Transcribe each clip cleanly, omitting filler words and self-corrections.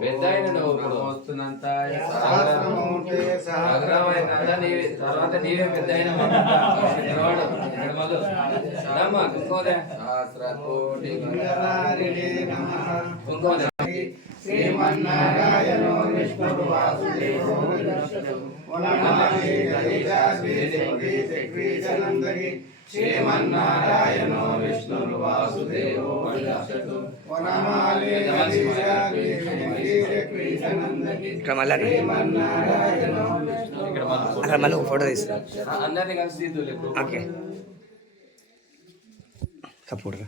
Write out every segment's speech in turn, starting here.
పెద్ద వస్తున్నంత తర్వాత నీవే పెద్ద అయిన శ్రీమన్నారాయణో విష్ణు వాసుదేవో శ్రీమన్నారాయణో విష్ణు వాసుదేవో మళ్ళీ ఫోటో తీస్తా అందరినీ కలిసి ఓకే కప్పుడు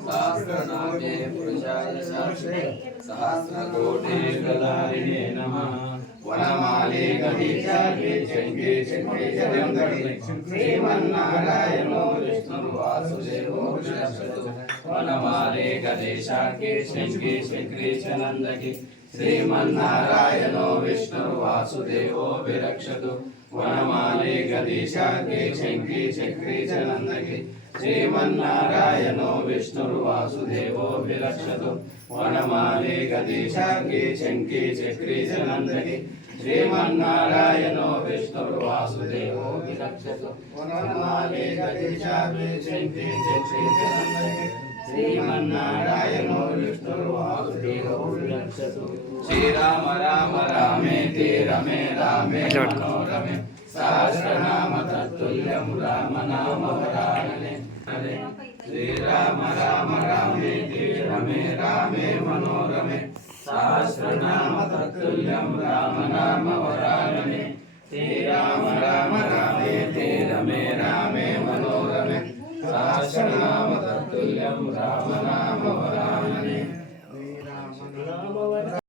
सहस्रनामे पुरुषाय शास्त्रे सहस्रकोटिर्गलारिणे नमः वनमाले गणेशाय चंगे चंगे जगंदे श्रीमन्नारायणो विष्णुर्वासुदेवो विरक्षतु वनमाले गणेशाय चंगे चंगे चनंदगे श्रीमन्नारायणो विष्णुर्वासुदेवो विरक्षतु वनमाले गणेशाय चंगे चंगे चनंदगे श्रीमन्नारायणो विष्णुर्वासुदेवो विरक्षतु वनमाले गणेशाय चंगे चक्रे चनंदगे श्रीमन्नारायणो विष्णुर्वासुदेवो विरक्षतु वनमाले गणेशाय चंगे चक्रे चनंदगे श्रीमन्नारायणो विष्णुर्वासुदेवो विरक्षतु श्रीराम राम रामेति रमे रामे मनोरमे सहस्रनाम तत्तुल्यं राम नाम वरानने श्रीराम राम रामेति रमे रामे मनोरमे सहस्रनाम तत्तुल्यं राम नाम वरानने श्रीराम राम रामेति रमे रामे मनोरमे सहस्रनाम तत्तुल्यं राम नाम